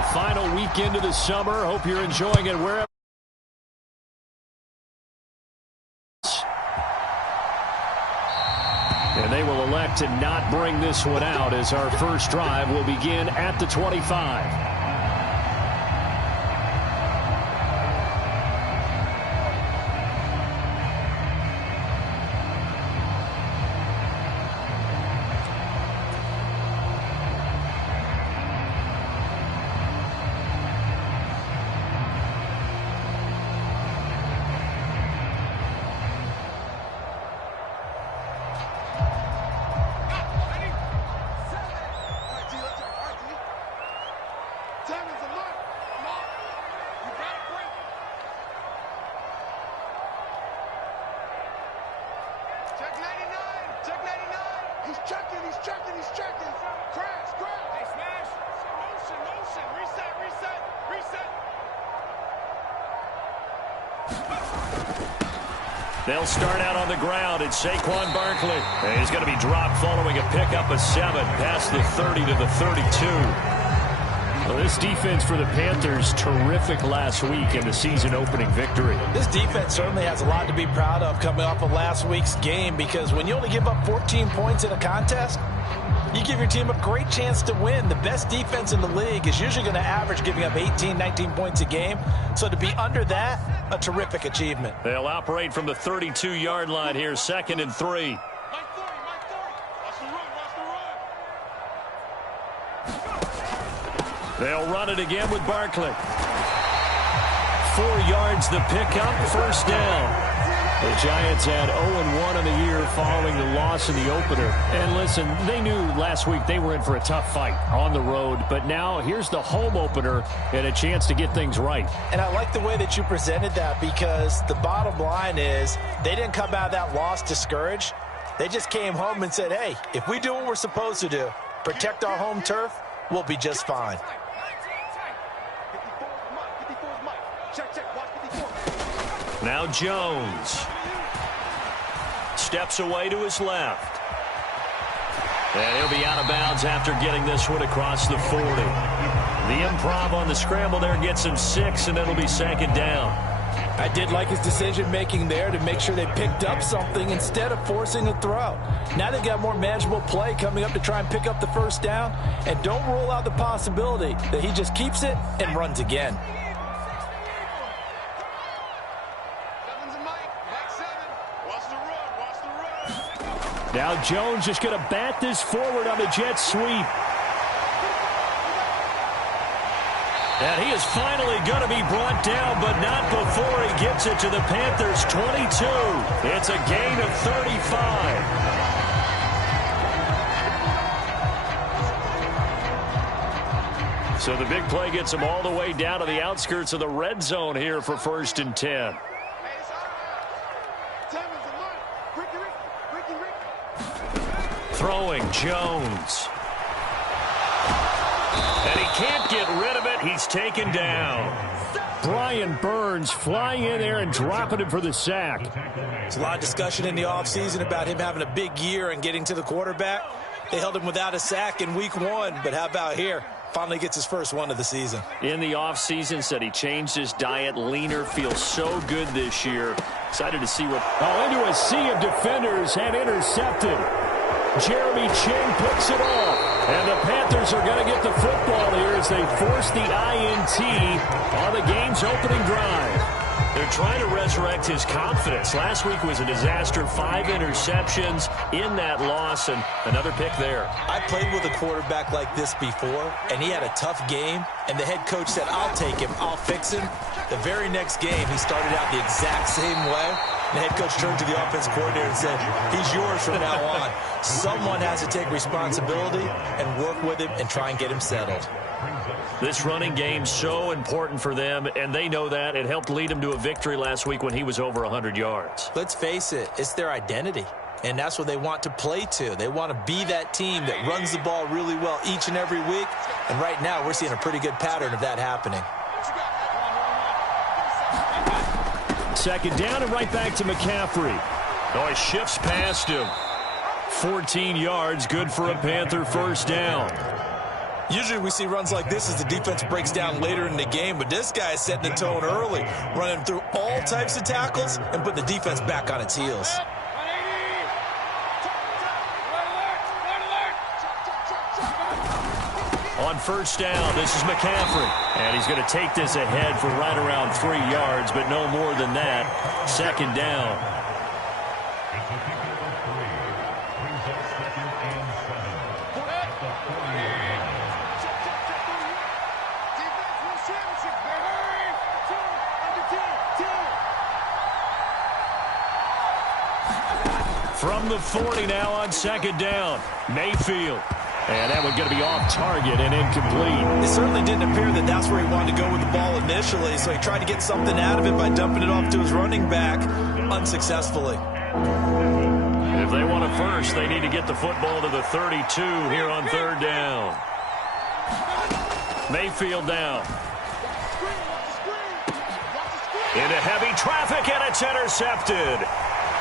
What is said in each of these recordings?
The final weekend of the summer. Hope you're enjoying it wherever. And they will elect to not bring this one out as our first drive will begin at the 25. They'll start out on the ground, and Saquon Barkley. And he's going to be dropped following a pickup of 7 past the 30 to the 32. Well, this defense for the Panthers, terrific last week in the season-opening victory. This defense certainly has a lot to be proud of coming off of last week's game, because when you only give up 14 points in a contest, you give your team a great chance to win. The best defense in the league is usually going to average giving up 18, 19 points a game. So to be under that, a terrific achievement. They'll operate from the 32-yard line here, 2nd and 3. They'll run it again with Barkley. 4 yards the pickup, first down. The Giants had 0-1 on the year following the loss in the opener. And listen, they knew last week they were in for a tough fight on the road. But now here's the home opener and a chance to get things right. And I like the way that you presented that, because the bottom line is they didn't come out of that loss discouraged. They just came home and said, hey, if we do what we're supposed to do, protect our home turf, we'll be just fine. Now Jones steps away to his left. And he'll be out of bounds after getting this one across the 40. The improv on the scramble there gets him 6, and it'll be 2nd down. I did like his decision-making there to make sure they picked up something instead of forcing a throw. Now they've got more manageable play coming up to try and pick up the first down, and don't rule out the possibility that he just keeps it and runs again. Now Jones just going to bat this forward on the jet sweep. And he is finally going to be brought down, but not before he gets it to the Panthers' 22. It's a gain of 35. So the big play gets him all the way down to the outskirts of the red zone here for 1st and 10. Throwing Jones. And he can't get rid of it. He's taken down. Brian Burns flying in there and dropping him for the sack. There's a lot of discussion in the offseason about him having a big year and getting to the quarterback. They held him without a sack in week 1, but how about here? Finally gets his first one of the season. In the offseason, said he changed his diet, leaner, feels so good this year. Excited to see what... Oh, into a sea of defenders and intercepted. Jeremy Ching picks it off. And the Panthers are going to get the football here as they force the INT on the game's opening drive. They're trying to resurrect his confidence. Last week was a disaster. 5 interceptions in that loss, and another pick there. I played with a quarterback like this before, and he had a tough game, and the head coach said, I'll take him, I'll fix him. The very next game, he started out the exact same way. The head coach turned to the offense coordinator and said, he's yours from now on. Someone has to take responsibility and work with him and try and get him settled. This running game so important for them, and they know that. It helped lead them to a victory last week when he was over 100 yards. Let's face it, it's their identity, and that's what they want to play to. They want to be that team that runs the ball really well each and every week, and right now we're seeing a pretty good pattern of that happening. 2nd down and right back to McCaffrey. Oh, he shifts past him. 14 yards, good for a Panther first down. Usually we see runs like this as the defense breaks down later in the game, but this guy is setting the tone early, running through all types of tackles and putting the defense back on its heels. On first down, this is McCaffrey. And he's going to take this ahead for right around 3 yards, but no more than that. Second down. From the 40 now on second down. Mayfield. And that one's going to be off target and incomplete. It certainly didn't appear that that's where he wanted to go with the ball initially, so he tried to get something out of it by dumping it off to his running back unsuccessfully. If they want a first, they need to get the football to the 32 here on third down. Mayfield down. Into heavy traffic, and it's intercepted.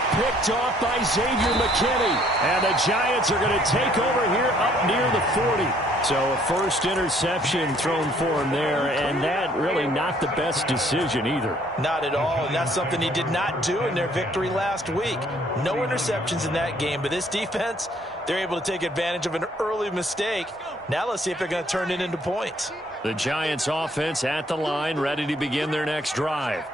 Picked off by Xavier McKinney. And the Giants are going to take over here up near the 40. So a first interception thrown for him there, and that really not the best decision either. Not at all, and that's something he did not do in their victory last week. No interceptions in that game, but this defense, they're able to take advantage of an early mistake. Now let's see if they're going to turn it into points. The Giants offense at the line, ready to begin their next drive.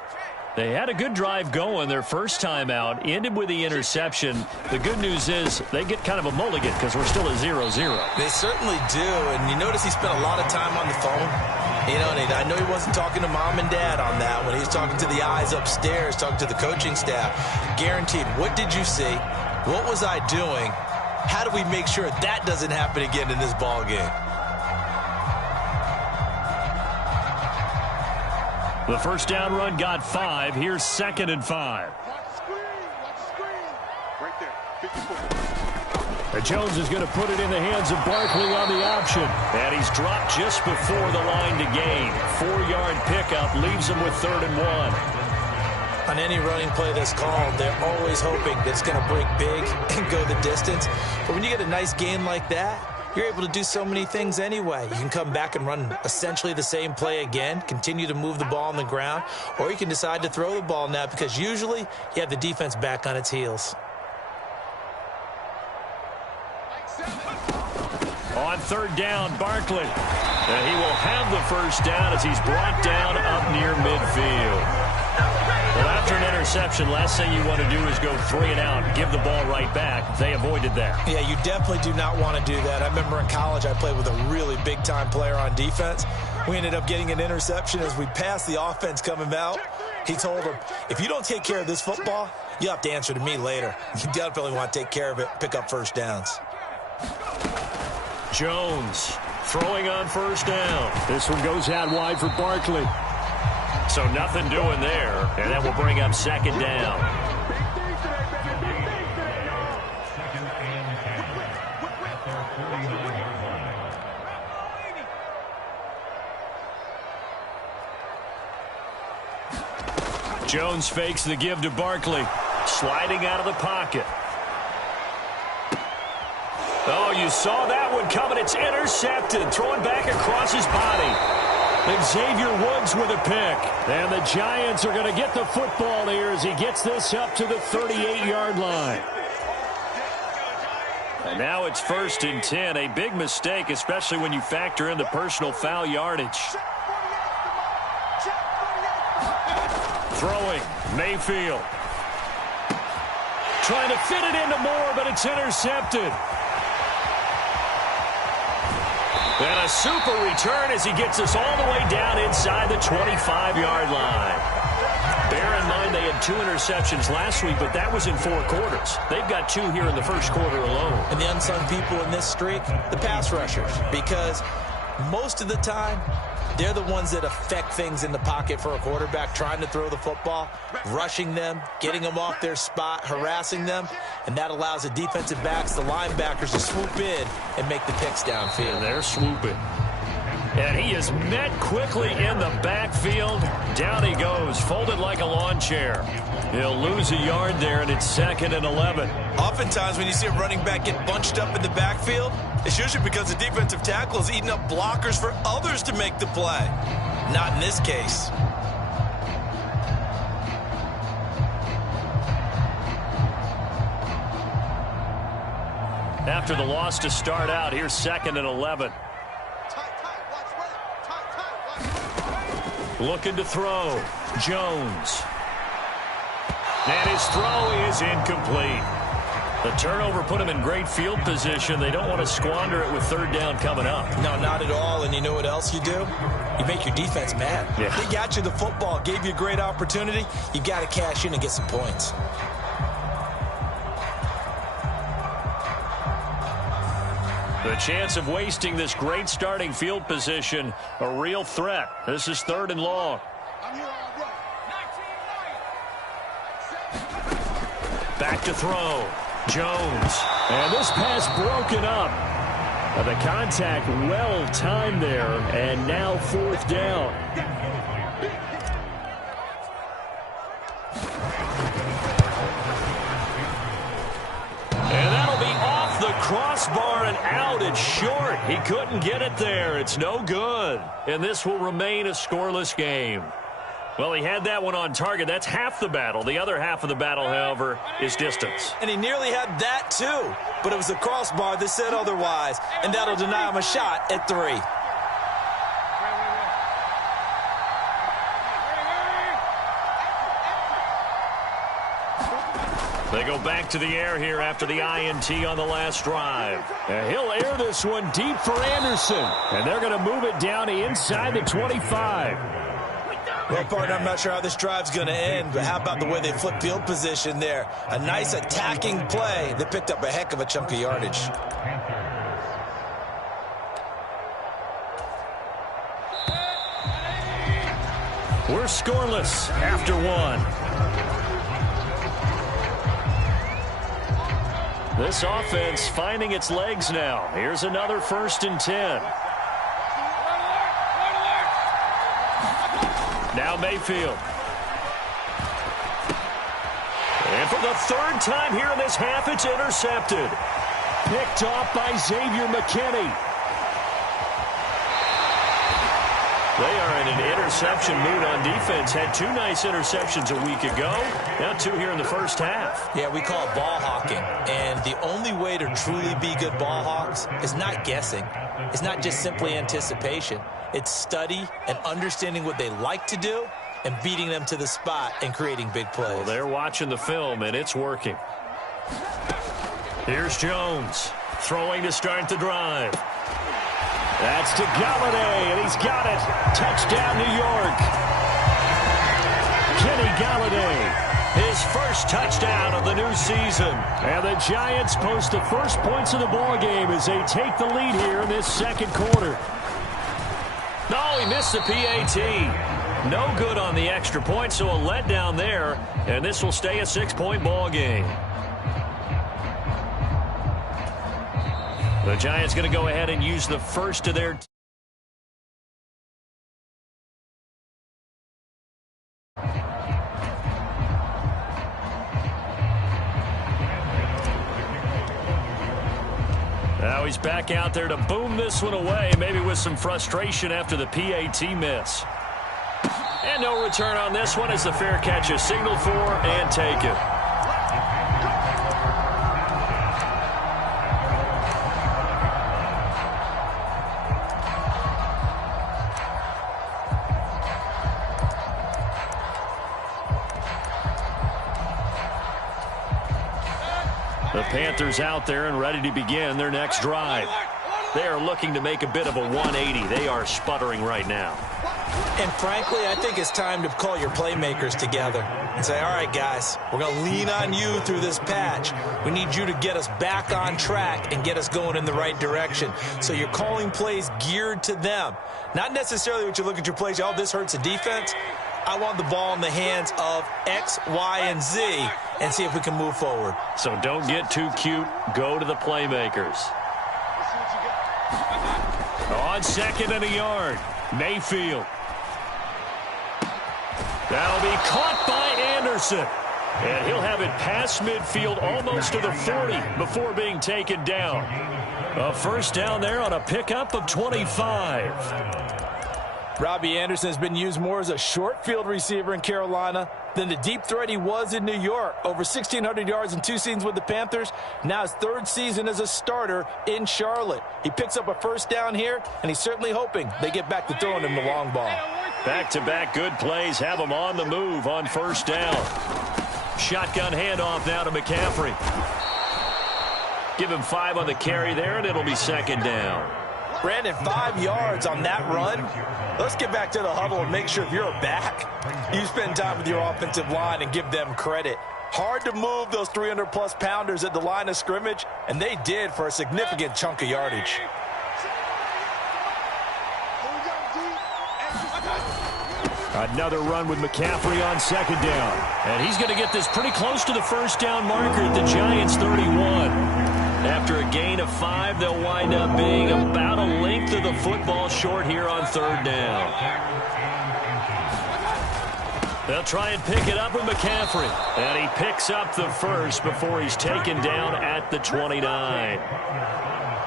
They had a good drive going their first time out, ended with the interception. The good news is they get kind of a mulligan because we're still at 0-0. They certainly do, and you notice he spent a lot of time on the phone. You know, and I know he wasn't talking to mom and dad on that when he was talking to the eyes upstairs, talking to the coaching staff. Guaranteed, what did you see? What was I doing? How do we make sure that doesn't happen again in this ball game? The first down run got 5. Here's 2nd and 5. And Jones is going to put it in the hands of Barkley on the option. And he's dropped just before the line to gain. 4-yard pickup leaves him with 3rd and 1. On any running play that's called, they're always hoping that it's going to break big and go the distance. But when you get a nice gain like that, you're able to do so many things anyway. You can come back and run essentially the same play again, continue to move the ball on the ground, or you can decide to throw the ball now because usually you have the defense back on its heels. On 3rd down, Barkley. And he will have the first down as he's brought down up near midfield. Well, after an interception, last thing you want to do is go 3 and out, give the ball right back. They avoided that. Yeah, you definitely do not want to do that. I remember in college I played with a really big-time player on defense. We ended up getting an interception as we passed the offense coming out. He told him, if you don't take care of this football, you'll have to answer to me later. You definitely want to take care of it, pick up first downs. Jones throwing on first down. This one goes out wide for Barkley. So nothing doing there, and that will bring up 2nd down. Jones fakes the give to Barkley, sliding out of the pocket. Oh, you saw that one coming. It's intercepted, throwing back across his body. Xavier Woods with a pick. And the Giants are going to get the football here as he gets this up to the 38-yard line. And now it's 1st and 10. A big mistake, especially when you factor in the personal foul yardage. Throwing, Mayfield. Trying to fit it into Moore, but it's intercepted. And a super return as he gets us all the way down inside the 25-yard line. Bear in mind they had 2 interceptions last week, but that was in 4 quarters. They've got 2 here in the first quarter alone. And the unsung people in this streak, the pass rushers, because most of the time, they're the ones that affect things in the pocket for a quarterback, trying to throw the football, rushing them, getting them off their spot, harassing them, and that allows the defensive backs, the linebackers, to swoop in and make the picks downfield. And they're swooping. And he is met quickly in the backfield. Down he goes, folded like a lawn chair. He'll lose a yard there, and it's 2nd and 11. Oftentimes when you see a running back get bunched up in the backfield, it's usually because the defensive tackle is eating up blockers for others to make the play. Not in this case. After the loss to start out, here's 2nd and 11. Looking to throw. Jones. And his throw is incomplete. The turnover put him in great field position. They don't want to squander it with 3rd down coming up. No, not at all. And you know what else you do? You make your defense mad. Yeah. They got you the football, gave you a great opportunity. You got to cash in and get some points. The chance of wasting this great starting field position, a real threat. This is 3rd and long. Back to throw. Jones. And this pass broken up. The contact well timed there, and now 4th down. And that'll be off the crossbar and out. It's short. He couldn't get it there. It's no good. And this will remain a scoreless game. Well, he had that one on target. That's half the battle. The other half of the battle, however, is distance. And he nearly had that too. But it was the crossbar that said otherwise. And that'll deny him a shot at 3. They go back to the air here after the INT on the last drive. And he'll air this one deep for Anderson. And they're going to move it down inside the 25. Well, partner, I'm not sure how this drive's going to end, but how about the way they flip field position there? A nice attacking play that picked up a heck of a chunk of yardage. We're scoreless after 1. This offense finding its legs now. Here's another 1st and 10. Now Mayfield. And for the 3rd time here in this half, it's intercepted. Picked off by Xavier McKinney. They are in an interception mood on defense. Had 2 nice interceptions a week ago. Now 2 here in the first half. Yeah, we call it ball hawking. And the only way to truly be good ball hawks is not guessing. It's not just simply anticipation. It's study and understanding what they like to do and beating them to the spot and creating big plays. Well, they're watching the film, and it's working. Here's Jones throwing to start the drive. That's to Galladay, and he's got it. Touchdown, New York. Kenny Galladay. His first touchdown of the new season. And the Giants post the first points of the ballgame as they take the lead here in this 2nd quarter. No, he missed the PAT. No good on the extra point, so a letdown there. And this will stay a 6-point ball game. The Giants going to go ahead and use the first of their... Now he's back out there to boom this one away, maybe with some frustration after the PAT miss. And no return on this one as the fair catch is signaled for and taken. The Panthers out there and ready to begin their next drive. They are looking to make a bit of a 180. They are sputtering right now. And frankly, I think it's time to call your playmakers together and say, all right, guys, we're going to lean on you through this patch. We need you to get us back on track and get us going in the right direction. So you're calling plays geared to them. Not necessarily what you look at your plays, oh, this hurts the defense. I want the ball in the hands of X, Y, and Z and see if we can move forward. So don't get too cute. Go to the playmakers. On 2nd and a yard, Mayfield. That'll be caught by Anderson. And he'll have it past midfield almost to the 40 before being taken down. A first down there on a pickup of 25. Robbie Anderson has been used more as a short field receiver in Carolina than the deep threat he was in New York. Over 1,600 yards in 2 seasons with the Panthers. Now his 3rd season as a starter in Charlotte. He picks up a first down here, and he's certainly hoping they get back to throwing him the long ball. Back-to-back good plays have him on the move on first down. Shotgun handoff now to McCaffrey. Give him 5 on the carry there, and it'll be 2nd down. Brandon, 5 yards on that run. Let's get back to the huddle and make sure if you're a back, you spend time with your offensive line and give them credit. Hard to move those 300-plus pounders at the line of scrimmage, and they did for a significant chunk of yardage. Another run with McCaffrey on 2nd down. And he's going to get this pretty close to the first down marker at the Giants' 31. After a gain of 5, they'll wind up being about a length of the football short here on 3rd down. They'll try and pick it up with McCaffrey. And he picks up the first before he's taken down at the 29.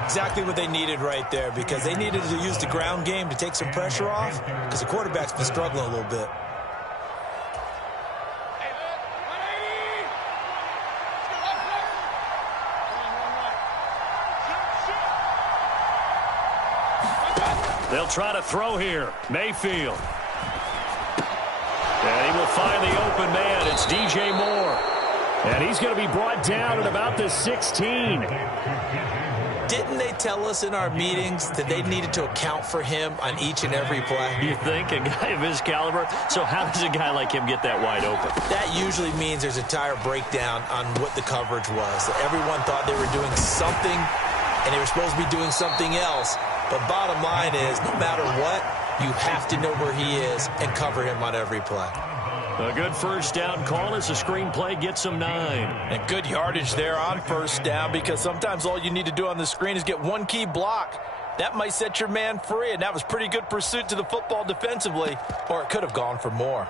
Exactly what they needed right there, because they needed to use the ground game to take some pressure off, because the quarterback's been struggling a little bit. They'll try to throw here. Mayfield. And he will find the open man. It's DJ Moore. And he's going to be brought down at about the 16. Didn't they tell us in our meetings that they needed to account for him on each and every play? You think? A guy of his caliber? So how does a guy like him get that wide open? That usually means there's a entire breakdown on what the coverage was. Everyone thought they were doing something, and they were supposed to be doing something else. But bottom line is, no matter what, you have to know where he is and cover him on every play. A good first down call as the screenplay gets him 9. And good yardage there on first down, because sometimes all you need to do on the screen is get one key block. That might set your man free, and that was pretty good pursuit to the football defensively, or it could have gone for more.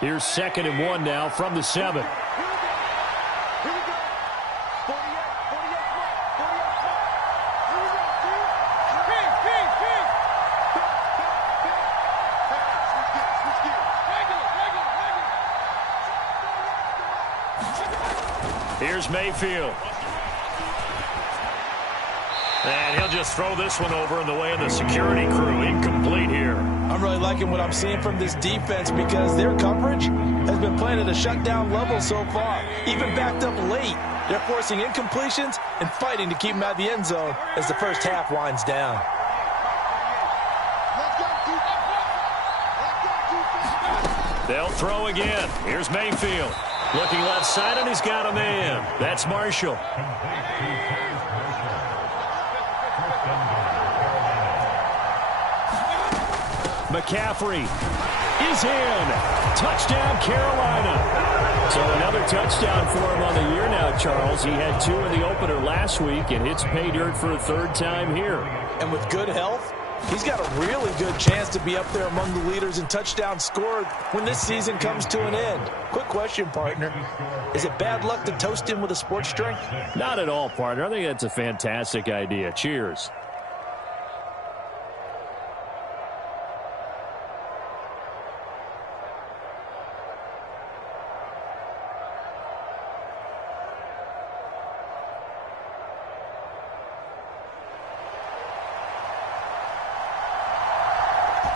Here's 2nd and 1 now from the 7. Here's Mayfield. And he'll just throw this one over in the way of the security crew. Incomplete here. I'm really liking what I'm seeing from this defense, because their coverage has been playing at a shutdown level so far. Even backed up late, they're forcing incompletions and fighting to keep them out of the end zone as the first half winds down. They'll throw again. Here's Mayfield. Looking left side, and he's got a man. That's Marshall. McCaffrey is in. Touchdown, Carolina. So another touchdown for him on the year now, Charles. He had 2 in the opener last week, and hits pay dirt for a 3rd time here. And with good health, he's got a really good chance to be up there among the leaders in touchdowns scored when this season comes to an end. Quick question, partner. Is it bad luck to toast him with a sports drink? Not at all, partner. I think that's a fantastic idea. Cheers.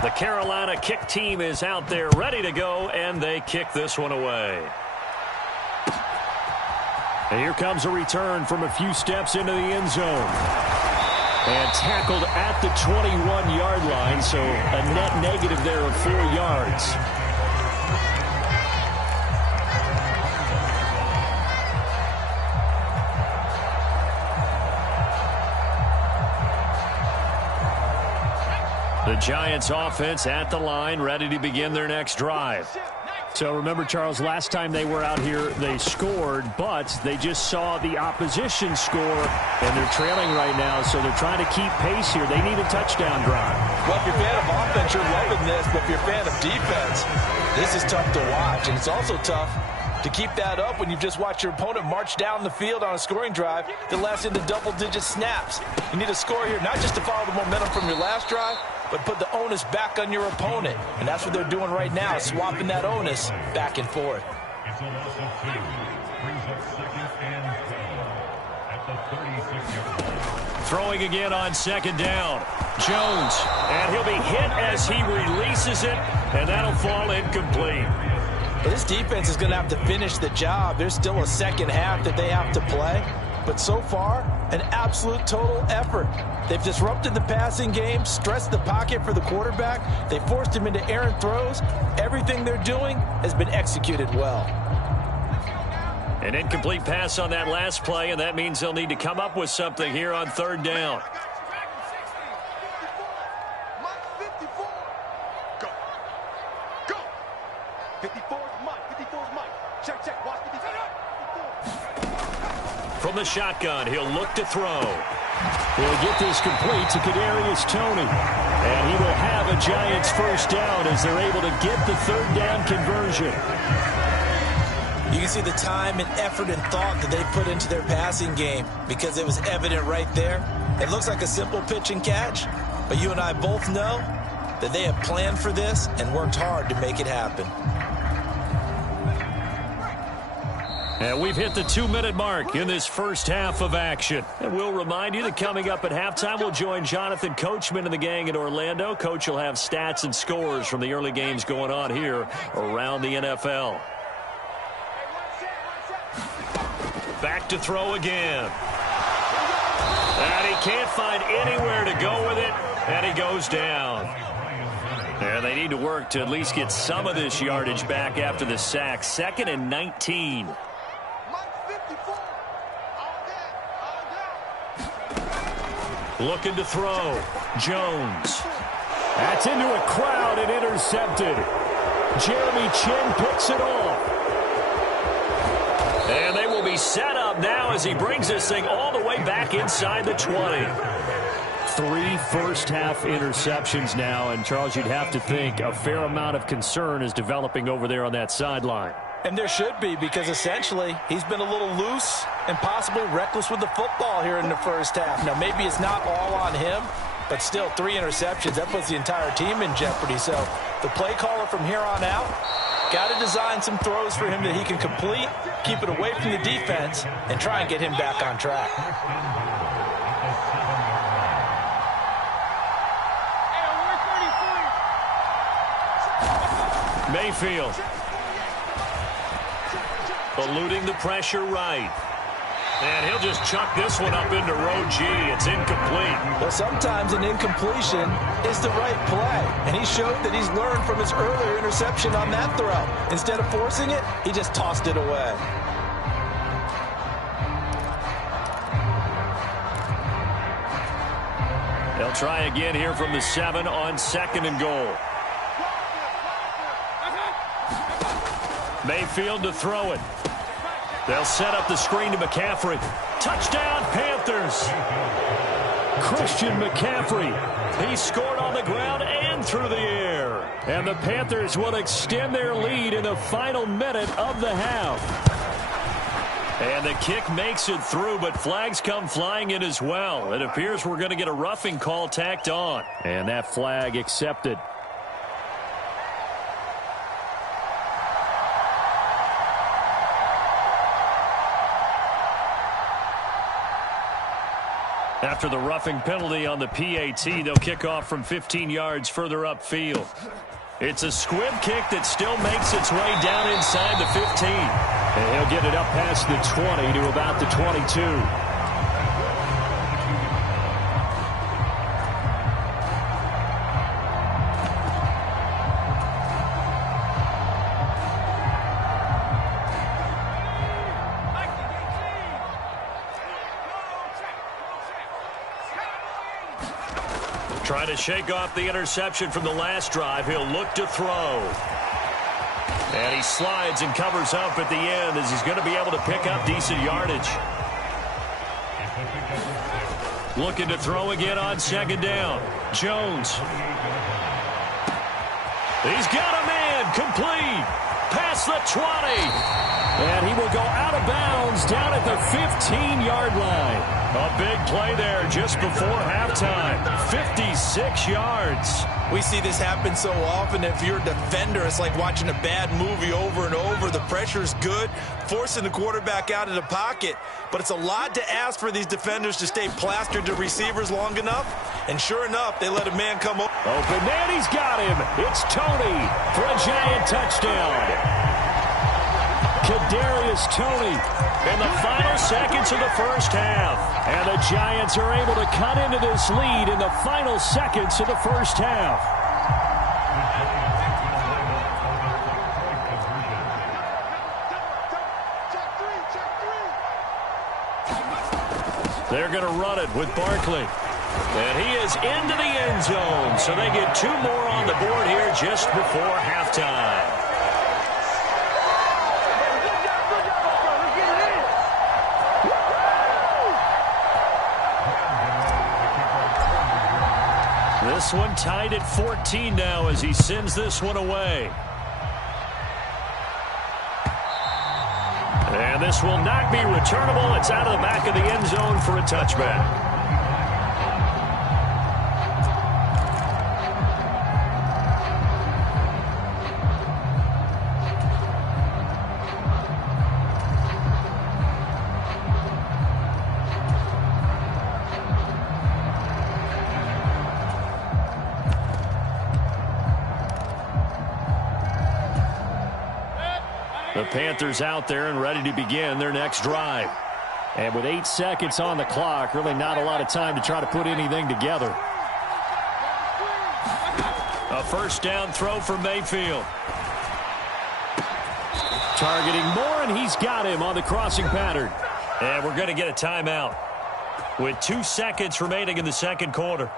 The Carolina kick team is out there ready to go, and they kick this one away. And here comes a return from a few steps into the end zone. And tackled at the 21-yard line, so a net negative there of 4 yards. The Giants offense at the line, ready to begin their next drive. So remember, Charles, last time they were out here, they scored, but they just saw the opposition score, and they're trailing right now, so they're trying to keep pace here. They need a touchdown drive. Well, if you're a fan of offense, you're loving this, but if you're a fan of defense, this is tough to watch, and it's also tough to keep that up when you've just watched your opponent march down the field on a scoring drive that lasts into double-digit snaps. You need a score here, not just to follow the momentum from your last drive, but put the onus back on your opponent. And that's what they're doing right now, swapping that onus back and forth. It's a loss of 2. Brings up 2nd and 10 at the 36-yard line. Throwing again on 2nd down. Jones, and he'll be hit as he releases it, and that'll fall incomplete. But this defense is going to have to finish the job. There's still a second half that they have to play. But so far, an absolute total effort. They've disrupted the passing game, stressed the pocket for the quarterback. They forced him into errant throws. Everything they're doing has been executed well. An incomplete pass on that last play, and that means they'll need to come up with something here on 3rd down. From the shotgun, he'll look to throw. He'll get this complete to Kadarius Toney. And he will have a Giants first down as they're able to get the 3rd down conversion. You can see the time and effort and thought that they put into their passing game because it was evident right there. It looks like a simple pitch and catch, but you and I both know that they have planned for this and worked hard to make it happen. And we've hit the 2-minute mark in this first half of action. And we'll remind you that coming up at halftime, we'll join Jonathan Coachman and the gang in Orlando. Coach will have stats and scores from the early games going on here around the NFL. Back to throw again. And he can't find anywhere to go with it, and he goes down. And they need to work to at least get some of this yardage back after the sack. 2nd and 19. Looking to throw. Jones. That's into a crowd and intercepted. Jeremy Chin picks it off. And they will be set up now as he brings this thing all the way back inside the 20. 3 first-half interceptions now, and Charles, you'd have to think a fair amount of concern is developing over there on that sideline. And there should be, because essentially he's been a little loose and possibly reckless with the football here in the first half. Now, maybe it's not all on him, but still 3 interceptions. That puts the entire team in jeopardy. So the play caller from here on out got to design some throws for him that he can complete, keep it away from the defense, and try and get him back on track. Mayfield. Eluding the pressure right. And he'll just chuck this one up into row G. It's incomplete. Well, sometimes an incompletion is the right play. And he showed that he's learned from his earlier interception on that throw. Instead of forcing it, he just tossed it away. They'll try again here from the 7 on 2nd and goal. Mayfield to throw it. They'll set up the screen to McCaffrey. Touchdown, Panthers. Christian McCaffrey. He scored on the ground and through the air. And the Panthers will extend their lead in the final minute of the half. And the kick makes it through, but flags come flying in as well. It appears we're going to get a roughing call tacked on. And that flag accepted. After the roughing penalty on the PAT, they'll kick off from 15 yards further upfield. It's a squib kick that still makes its way down inside the 15. And he'll get it up past the 20 to about the 22. Trying to shake off the interception from the last drive. He'll look to throw. And he slides and covers up at the end as he's going to be able to pick up decent yardage. Looking to throw again on second down. Jones. He's got a man. Complete. Past the 20. And he will go out of bounds down at the 15-yard line. A big play there just before halftime. 56 yards. We see this happen so often. If you're a defender, it's like watching a bad movie over and over. The pressure's good, forcing the quarterback out of the pocket. But it's a lot to ask for these defenders to stay plastered to receivers long enough. And sure enough, they let a man come over. Open man, he's got him. It's Tony for a Giant touchdown. Kadarius Toney in the final seconds of the first half. And the Giants are able to cut into this lead in the final seconds of the first half. They're going to run it with Barkley. And he is into the end zone. So they get 2 more on the board here just before halftime. This one tied at 14 now as he sends this one away. And this will not be returnable. It's out of the back of the end zone for a touchback. The Panthers out there and ready to begin their next drive. And with 8 seconds on the clock, really not a lot of time to try to put anything together. A first down throw for Mayfield. Targeting Moore, and he's got him on the crossing pattern. And we're going to get a timeout with 2 seconds remaining in the second quarter.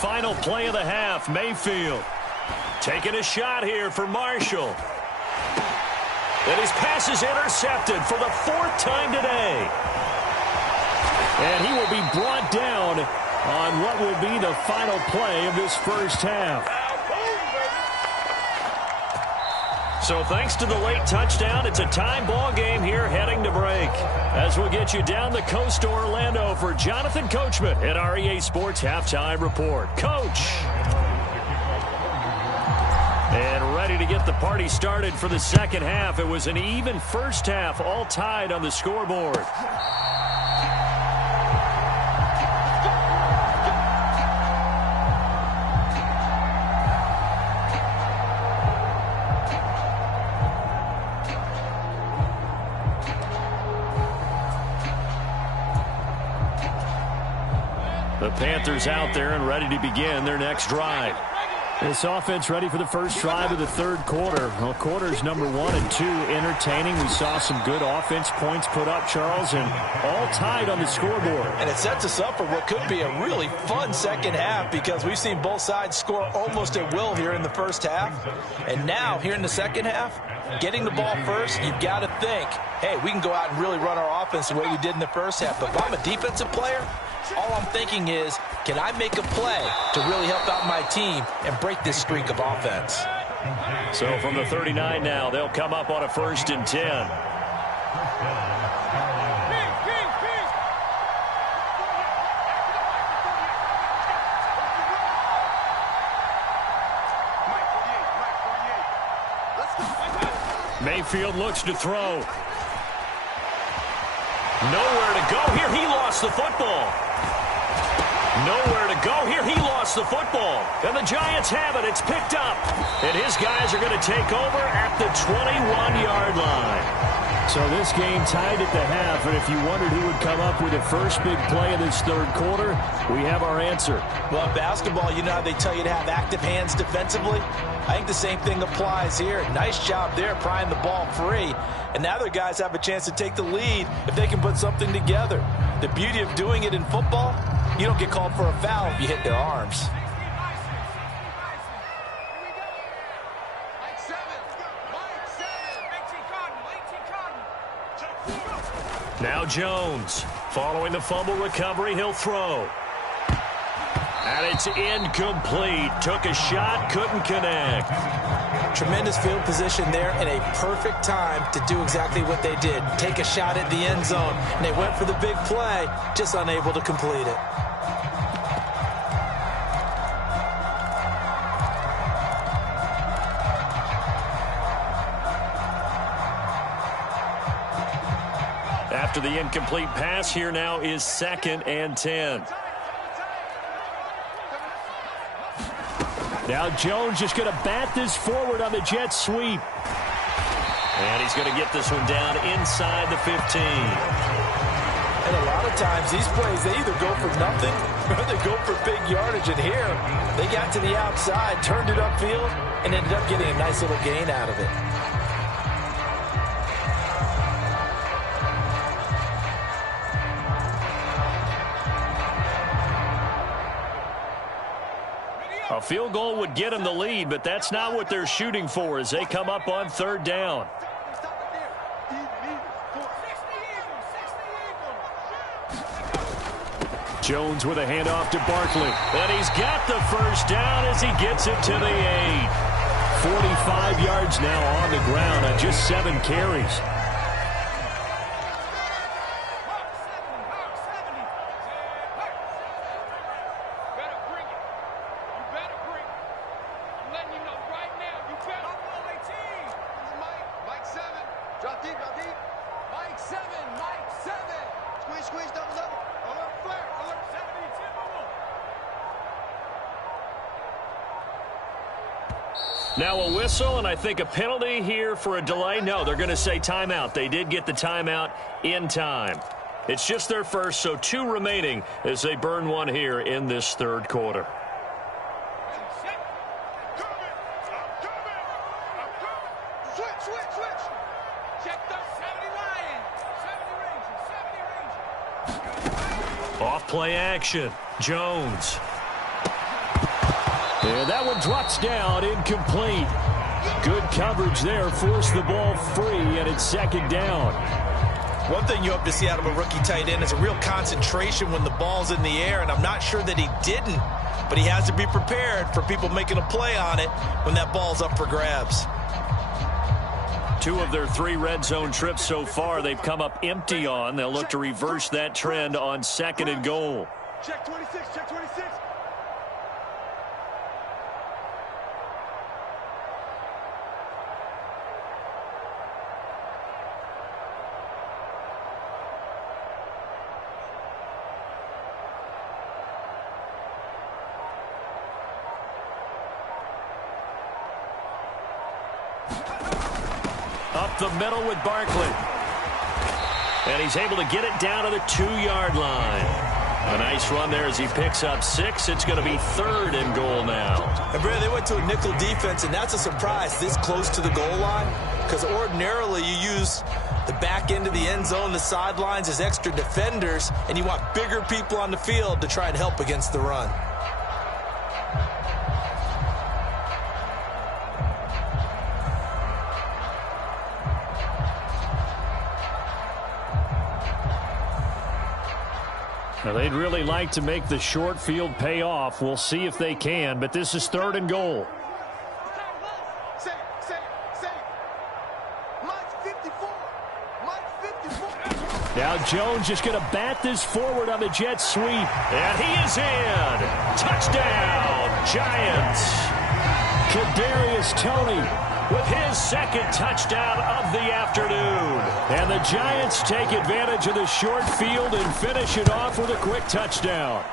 Final play of the half, Mayfield taking a shot here for Marshall. And his pass is intercepted for the 4th time today. And he will be brought down on what will be the final play of this first half. So thanks to the late touchdown, it's a time ball game here heading to break. As we'll get you down the coast to Orlando for Jonathan Coachman at our EA Sports Halftime Report. Coach. And ready to get the party started for the second half. It was an even first half, all tied on the scoreboard. The Panthers out there and ready to begin their next drive. This offense ready for the first drive of the third quarter. Well, quarters number 1 and 2 entertaining. We saw some good offense points put up, Charles, and all tied on the scoreboard. And it sets us up for what could be a really fun second half because we've seen both sides score almost at will here in the first half. And now, here in the second half, getting the ball first, you've got to think, hey, we can go out and really run our offense the way we did in the first half. But if I'm a defensive player, all I'm thinking is, can I make a play to really help out my team and break this streak of offense? So from the 39 now, they'll come up on a 1st and 10. Mayfield looks to throw. Nowhere to go here. He lost the football. Nowhere to go here. He lost gets the football. And the Giants have it. It's picked up. And his guys are going to take over at the 21-yard line. So this game tied at the half, and if you wondered who would come up with the first big play of this third quarter, we have our answer. Well, in basketball, you know how they tell you to have active hands defensively? I think the same thing applies here. Nice job there prying the ball free. And now their guys have a chance to take the lead if they can put something together. The beauty of doing it in football, you don't get called for a foul if you hit their arms. Now Jones, following the fumble recovery, he'll throw. And it's incomplete. Took a shot, couldn't connect. Tremendous field position there and a perfect time to do exactly what they did. Take a shot at the end zone. And they went for the big play, just unable to complete it. After the incomplete pass, here now is 2nd and 10. Now Jones just going to bat this forward on the jet sweep. And he's going to get this one down inside the 15. And a lot of times these plays, they either go for nothing or they go for big yardage. And here, they got to the outside, turned it upfield, and ended up getting a nice little gain out of it. A field goal would get them the lead, but that's not what they're shooting for as they come up on 3rd down. Jones with a handoff to Barkley. And he's got the first down as he gets it to the 8. 45 yards now on the ground on just 7 carries. Now a whistle, and I think a penalty here for a delay. No, they're going to say timeout. They did get the timeout in time. It's just their first, so 2 remaining as they burn one here in this 3rd quarter. Off play action. Jones. And that one drops down, incomplete. Good coverage there, forced the ball free, and it's 2nd down. One thing you hope to see out of a rookie tight end is a real concentration when the ball's in the air, and I'm not sure that he didn't, but he has to be prepared for people making a play on it when that ball's up for grabs. 2 of their 3 red zone trips so far they've come up empty on. They'll look to reverse that trend on 2nd and goal. Check 26, check 26. Up the middle with Barkley. And he's able to get it down to the 2-yard line. A nice run there as he picks up 6. It's going to be 3rd and goal now. And Brad, they went to a nickel defense, and that's a surprise this close to the goal line, because ordinarily you use the back end of the end zone, the sidelines as extra defenders, and you want bigger people on the field to try and help against the run. Now, they'd really like to make the short field pay off. We'll see if they can, but this is 3rd and goal. Now Jones just going to bat this forward on the jet sweep. And he is in. Touchdown, Giants. Kadarius Toney with his 2nd touchdown of the afternoon. And the Giants take advantage of the short field and finish it off with a quick touchdown.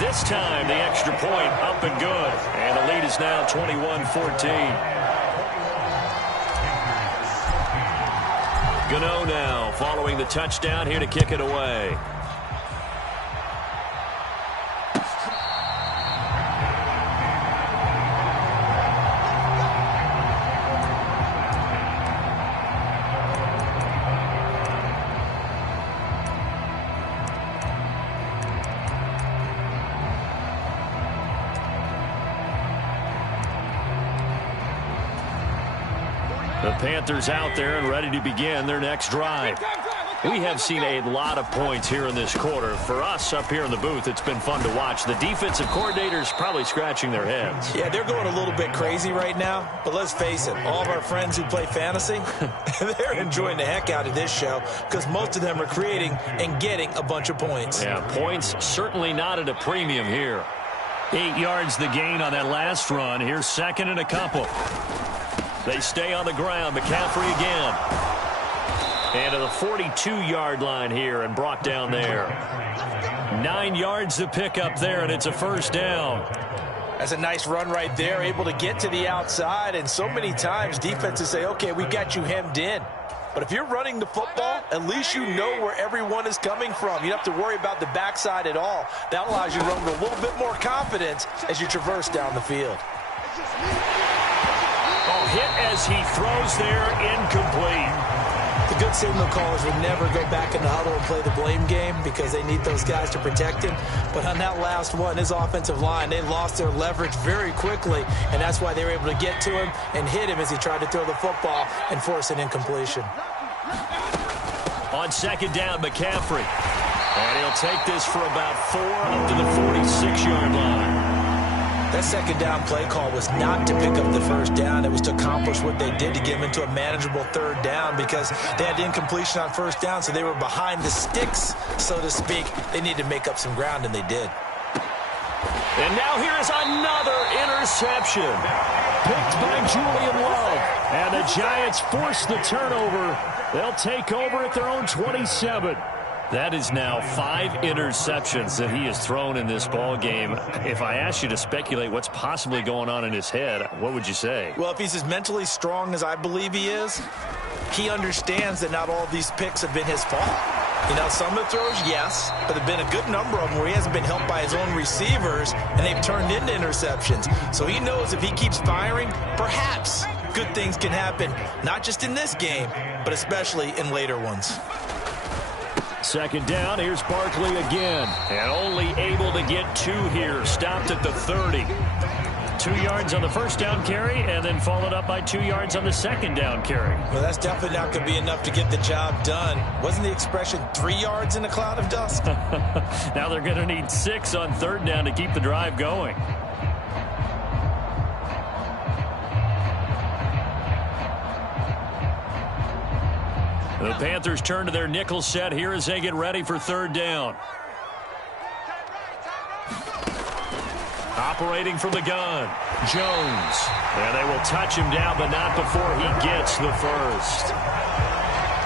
This time, the extra point up and good. And the lead is now 21-14. Gano now following the touchdown here to kick it away. The Panthers out there and ready to begin their next drive. We have seen a lot of points here in this quarter. For us up here in the booth, it's been fun to watch. The defensive coordinators probably scratching their heads. Yeah, they're going a little bit crazy right now. But let's face it, all of our friends who play fantasy, they're enjoying the heck out of this show because most of them are creating and getting a bunch of points. Yeah, points certainly not at a premium here. 8 yards the gain on that last run. Here's second and a couple. They stay on the ground. McCaffrey again. And to the 42-yard line here and brought down there. 9 yards to pick up there, and it's a first down. That's a nice run right there, able to get to the outside. And so many times defenses say, okay, we got you hemmed in. But if you're running the football, at least you know where everyone is coming from. You don't have to worry about the backside at all. That allows you to run with a little bit more confidence as you traverse down the field. Oh, hit as he throws there, incomplete. The good signal callers would never go back in the huddle and play the blame game because they need those guys to protect him. But on that last one, his offensive line, they lost their leverage very quickly, and that's why they were able to get to him and hit him as he tried to throw the football and force an incompletion. On second down, McCaffrey. And he'll take this for about 4 up to the 46-yard line. That second down play call was not to pick up the first down. It was to accomplish what they did to get them into a manageable third down because they had incompletion on first down, so they were behind the sticks, so to speak. They needed to make up some ground, and they did. And now here is another interception. Picked by Julian Love. And the Giants force the turnover. They'll take over at their own 27. That is now 5 interceptions that he has thrown in this ball game. If I asked you to speculate what's possibly going on in his head, what would you say? Well, if he's as mentally strong as I believe he is, he understands that not all of these picks have been his fault. You know, some of the throws, yes, but there have been a good number of them where he hasn't been helped by his own receivers, and they've turned into interceptions. So he knows if he keeps firing, perhaps good things can happen, not just in this game, but especially in later ones. Second down, here's Barkley again. And only able to get 2 here. Stopped at the 30. 2 yards on the first down carry, and then followed up by 2 yards on the second down carry. Well, that's definitely not going to be enough to get the job done. Wasn't the expression 3 yards in a cloud of dust? Now they're going to need 6 on third down to keep the drive going. The Panthers turn to their nickel set here as they get ready for third down. Operating from the gun, Jones. And they will touch him down, but not before he gets the first.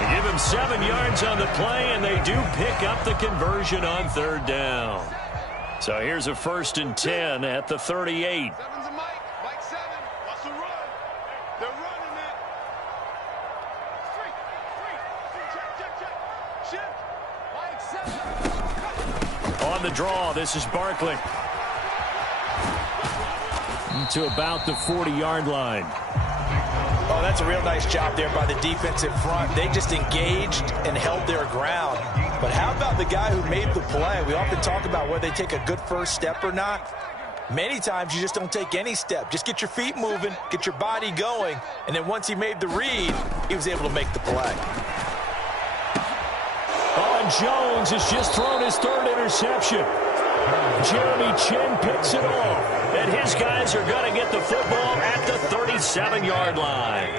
They give him 7 yards on the play, and they do pick up the conversion on third down. So here's a 1st and 10 at the 38. On the draw, this is Barkley. To about the 40-yard line. Oh, that's a real nice job there by the defensive front. They just engaged and held their ground. But how about the guy who made the play? We often talk about whether they take a good first step or not. Many times you just don't take any step. Just get your feet moving, get your body going, and then once he made the read, he was able to make the play. Oh, and Jones has just thrown his 3rd interception. Jeremy Chin picks it off. And his guys are going to get the football at the 37-yard line.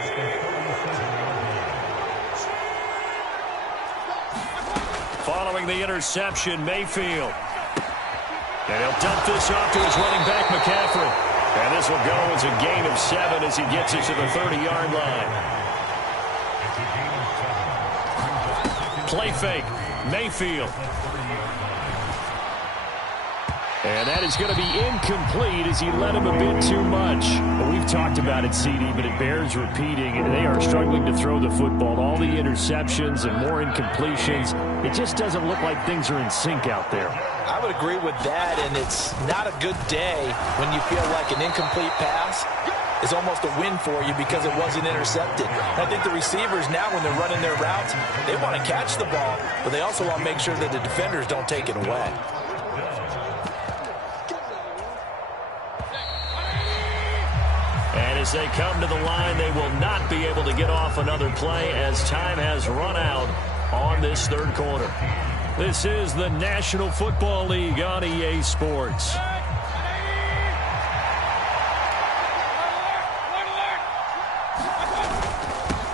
Following the interception, Mayfield. And he'll dump this off to his running back, McCaffrey. And this will go as a gain of 7 as he gets it to the 30-yard line. Play fake, Mayfield. And that is going to be incomplete as he led him a bit too much. Well, we've talked about it, CD, but it bears repeating. They are struggling to throw the football. All the interceptions and more incompletions. It just doesn't look like things are in sync out there. I would agree with that, and it's not a good day when you feel like an incomplete pass is almost a win for you because it wasn't intercepted. And I think the receivers now, when they're running their routes, they want to catch the ball, but they also want to make sure that the defenders don't take it away. And as they come to the line, they will not be able to get off another play as time has run out on this third quarter. This is the National Football League on EA Sports.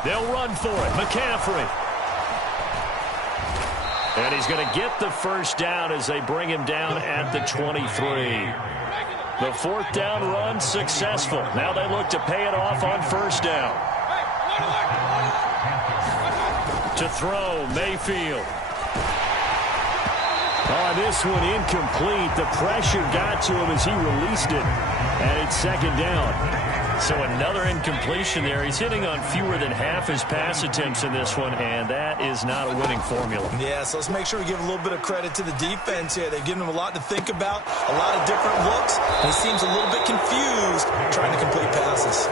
They'll run for it. McCaffrey. And he's going to get the first down as they bring him down at the 23. The fourth down run successful. Now they look to pay it off on first down. To throw, Mayfield. Oh, this one incomplete. The pressure got to him as he released it. And it's second down. So another incompletion there. He's hitting on fewer than half his pass attempts in this one, and that is not a winning formula. Yeah, so let's make sure we give a little bit of credit to the defense here. They've given him a lot to think about, a lot of different looks, and he seems a little bit confused trying to complete passes.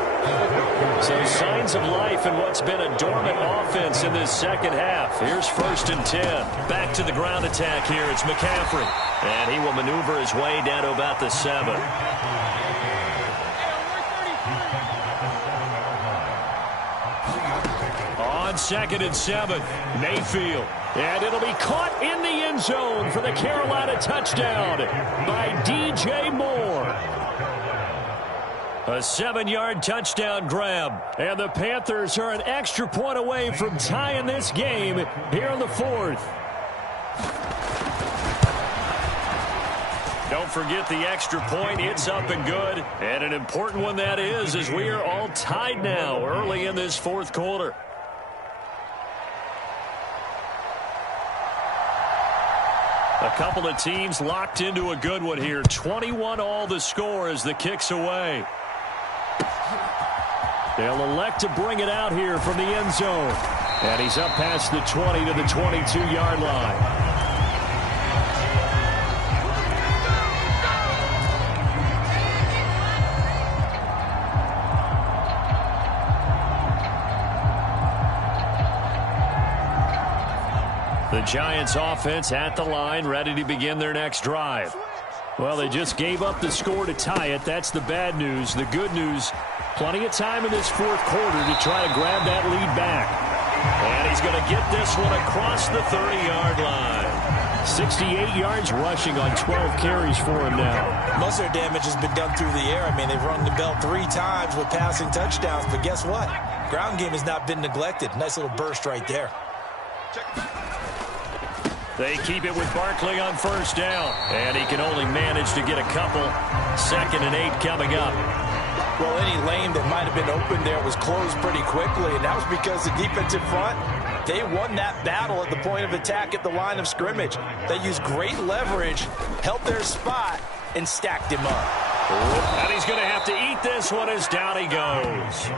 So signs of life in what's been a dormant offense in this second half. Here's 1st and 10. Back to the ground attack here. It's McCaffrey. And he will maneuver his way down to about the 7. On 2nd and 7, Mayfield. And it'll be caught in the end zone for the Carolina touchdown by DJ Moore. A 7-yard touchdown grab. And the Panthers are an extra point away from tying this game here in the 4th. Don't forget the extra point. It's up and good. And an important one that is, as we are all tied now early in this 4th quarter. A couple of teams locked into a good one here. 21-all the score as the kick's away. They'll elect to bring it out here from the end zone. And he's up past the 20 to the 22-yard line. The Giants offense at the line, ready to begin their next drive. Well, they just gave up the score to tie it. That's the bad news. The good news, plenty of time in this 4th quarter to try to grab that lead back. And he's going to get this one across the 30-yard line. 68 yards rushing on 12 carries for him now. Most of their damage has been done through the air. I mean, they've rung the bell 3 times with passing touchdowns. But guess what? Ground game has not been neglected. Nice little burst right there. They keep it with Barkley on first down. And he can only manage to get a couple. 2nd and 8 coming up. Well, any lane that might have been open there was closed pretty quickly, and that was because the defensive front, they won that battle at the point of attack at the line of scrimmage. They used great leverage, held their spot, and stacked him up. And he's going to have to eat this one as down he goes.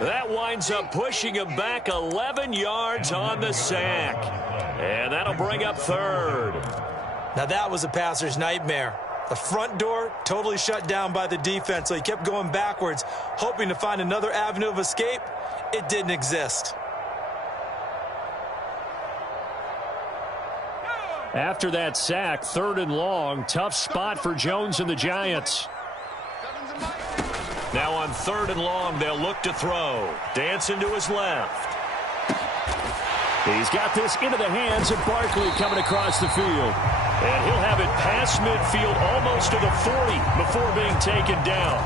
That winds up pushing him back 11 yards on the sack. And that'll bring up 3rd. Now that was a passer's nightmare. The front door totally shut down by the defense, so he kept going backwards, hoping to find another avenue of escape. It didn't exist. After that sack, 3rd and long, tough spot for Jones and the Giants. Now on 3rd and long, they'll look to throw. Dancing to his left. He's got this into the hands of Barkley coming across the field. And he'll have it past midfield almost to the 40 before being taken down.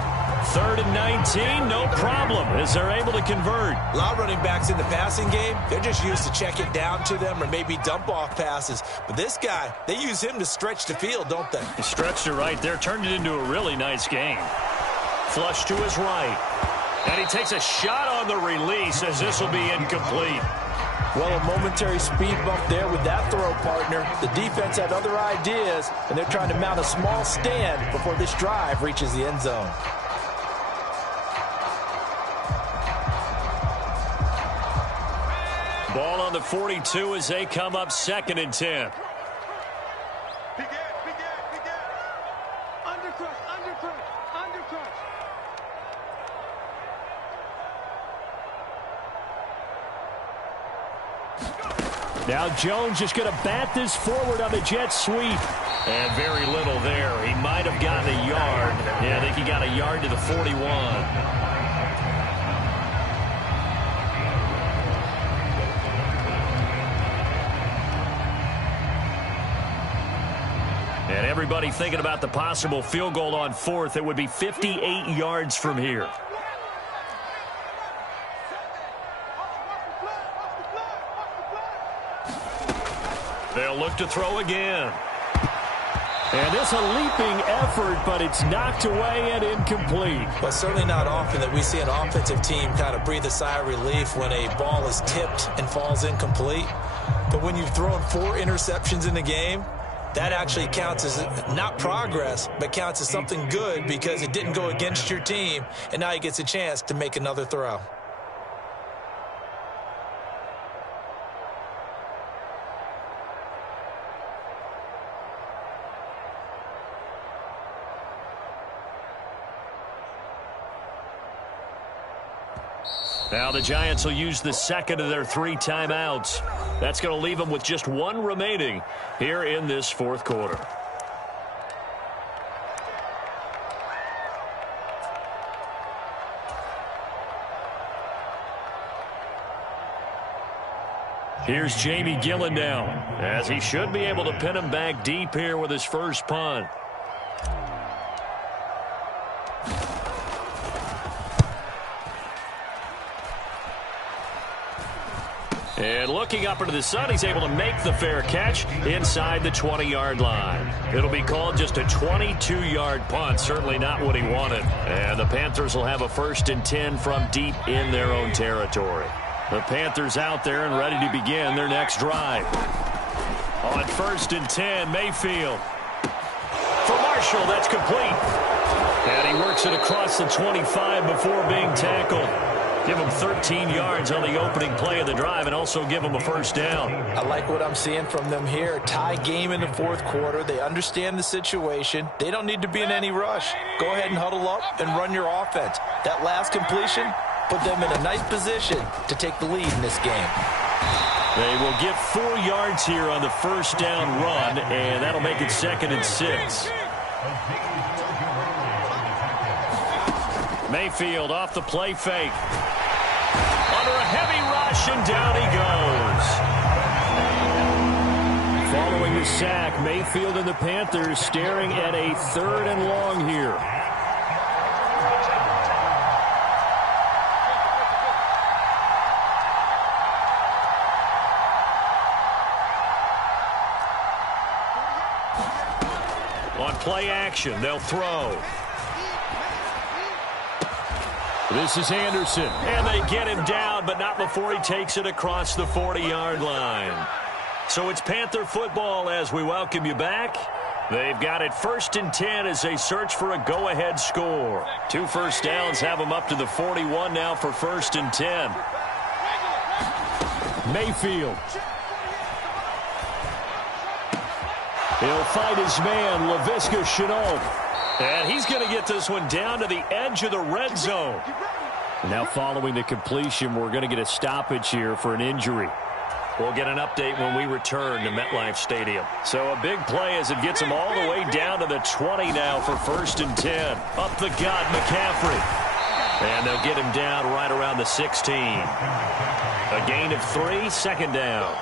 3rd and 19, no problem, as they're able to convert. A lot of running backs in the passing game, they're just used to check it down to them or maybe dump off passes. But this guy, they use him to stretch the field, don't they? He stretched it right there, turned it into a really nice game. Flush to his right. And he takes a shot on the release as this will be incomplete. Well, a momentary speed bump there with that throw, partner. The defense had other ideas, and they're trying to mount a small stand before this drive reaches the end zone. Ball on the 42 as they come up 2nd and 10. Now Jones just going to bat this forward on the jet sweep. And very little there. He might have gotten a yard. Yeah, I think he got a yard to the 41. And everybody thinking about the possible field goal on 4th. It would be 58 yards from here. They'll look to throw again. And it's a leaping effort, but it's knocked away and incomplete. Well, certainly not often that we see an offensive team kind of breathe a sigh of relief when a ball is tipped and falls incomplete. But when you've thrown 4 interceptions in the game, that actually counts as not progress, but counts as something good because it didn't go against your team, and now he gets a chance to make another throw. Now the Giants will use the 2nd of their 3 timeouts. That's going to leave them with just 1 remaining here in this 4th quarter. Here's Jamie Gillen now, as he should be able to pin him back deep here with his first punt. And looking up into the sun, he's able to make the fair catch inside the 20-yard line. It'll be called just a 22-yard punt, certainly not what he wanted. And the Panthers will have a 1st and 10 from deep in their own territory. The Panthers out there and ready to begin their next drive. On 1st and 10, Mayfield. For Marshall, that's complete. And he works it across the 25 before being tackled. Give him 13 yards on the opening play of the drive and also give him a 1st down. I like what I'm seeing from them here. Tie game in the 4th quarter. They understand the situation. They don't need to be in any rush. Go ahead and huddle up and run your offense. That last completion put them in a nice position to take the lead in this game. They will get 4 yards here on the 1st down run, and that'll make it 2nd and 6. Mayfield off the play fake. Under a heavy rush, and down he goes. Following the sack, Mayfield and the Panthers staring at a 3rd and long here. On play action, they'll throw. This is Anderson. And they get him down, but not before he takes it across the 40-yard line. So it's Panther football as we welcome you back. They've got it 1st and 10 as they search for a go-ahead score. 2 first downs have them up to the 41 now for 1st and 10. Mayfield. He'll fight his man, Laviska Shenault. And he's going to get this one down to the edge of the red zone. Now following the completion, we're going to get a stoppage here for an injury. We'll get an update when we return to MetLife Stadium. So a big play as it gets him all the way down to the 20 now for 1st and 10. Up the gut, McCaffrey. And they'll get him down right around the 16. A gain of 3, 2nd down.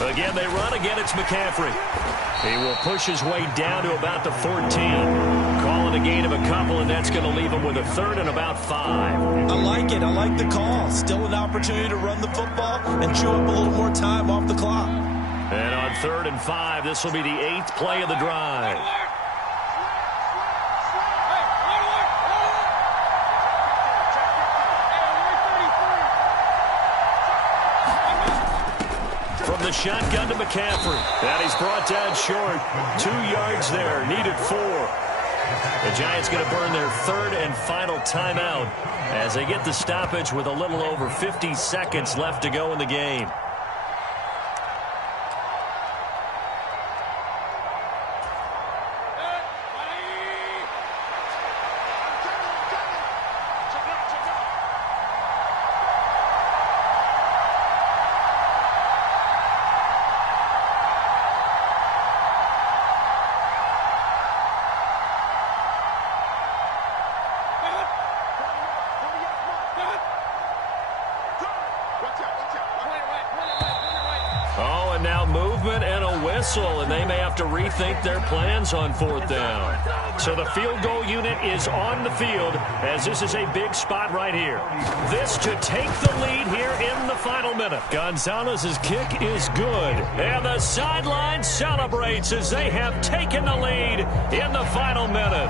Again, they run. Again, it's McCaffrey. He will push his way down to about the 14. Calling a gain of a couple, and that's going to leave him with a 3rd and about 5. I like it. I like the call. Still an opportunity to run the football and chew up a little more time off the clock. And on 3rd and 5, this will be the 8th play of the drive. From the shotgun to McCaffrey. And he's brought down short. 2 yards there. Needed 4. The Giants going to burn their 3rd and final timeout as they get the stoppage with a little over 50 seconds left to go in the game. And now movement and a whistle, and they may have to rethink their plans on 4th down. So the field goal unit is on the field as this is a big spot right here. This to take the lead here in the final minute. Gonzalez's kick is good, and the sideline celebrates as they have taken the lead in the final minute.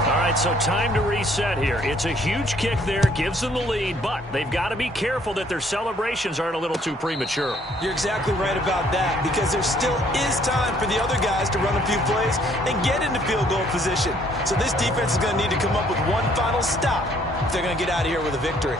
All right, so time to reset here. It's a huge kick there, gives them the lead, but they've got to be careful that their celebrations aren't a little too premature. You're exactly right about that, because there still is time for the other guys to run a few plays and get into field goal position. So this defense is going to need to come up with one final stop if they're going to get out of here with a victory.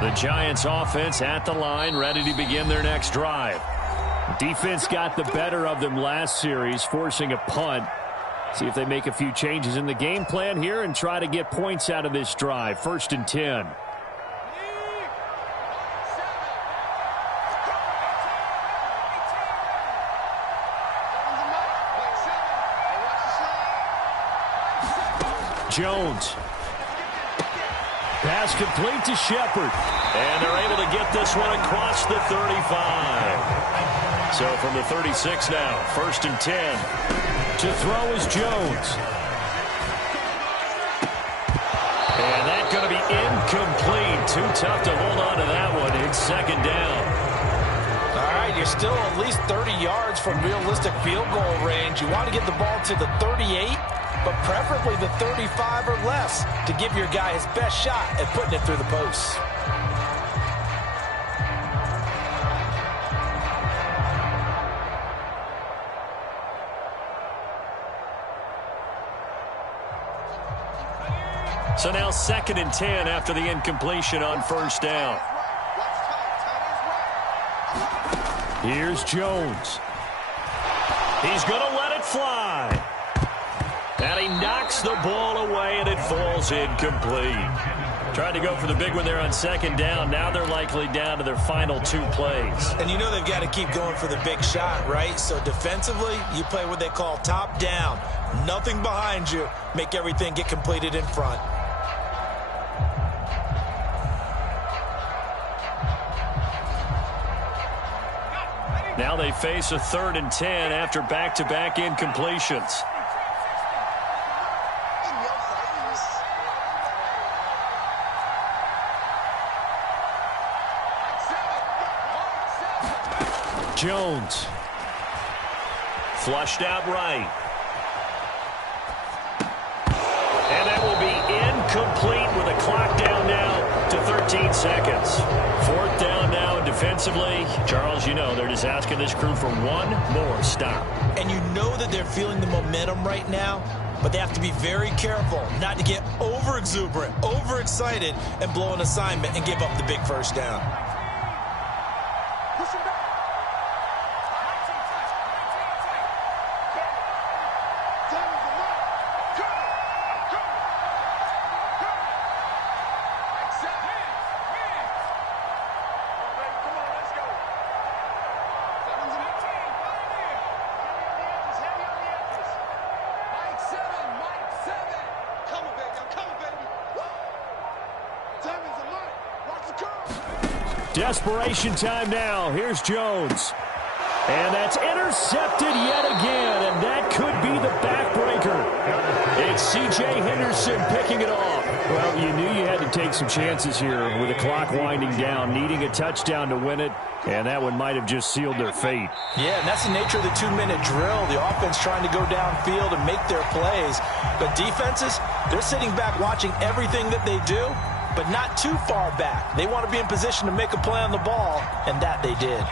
The Giants offense at the line, ready to begin their next drive. Defense got the better of them last series, forcing a punt. See if they make a few changes in the game plan here and try to get points out of this drive. 1st and 10. Jones. Pass complete to Shepard. And they're able to get this one across the 35. So from the 36 now, 1st and 10. To throw is Jones. And that's going to be incomplete. Too tough to hold on to that one. It's 2nd down. All right, you're still at least 30 yards from realistic field goal range. You want to get the ball to the 38, but preferably the 35 or less to give your guy his best shot at putting it through the posts. So now 2nd and 10 after the incompletion on 1st down. Here's Jones. He's going to let it fly. And he knocks the ball away, and it falls incomplete. Tried to go for the big one there on 2nd down. Now they're likely down to their final 2 plays. And you know they've got to keep going for the big shot, right? So defensively, you play what they call top down. Nothing behind you. Make everything get completed in front. Now they face a 3rd and 10 after back-to-back incompletions. Jones. Flushed out right. And that will be incomplete with a clock down now to 13 seconds. 4th down now, and defensively, Charles, you know, they're just asking this crew for one more stop. And you know that they're feeling the momentum right now, but they have to be very careful not to get over-exuberant, overexcited, and blow an assignment and give up the big 1st down. Desperation time now. Here's Jones. And that's intercepted yet again, and that could be the backbreaker. It's C.J. Henderson picking it off. Well, you knew you had to take some chances here with the clock winding down, needing a touchdown to win it, and that one might have just sealed their fate. Yeah, and that's the nature of the 2-minute drill. The offense trying to go downfield and make their plays. But defenses, they're sitting back watching everything that they do, but not too far back. They want to be in position to make a play on the ball, and that they did.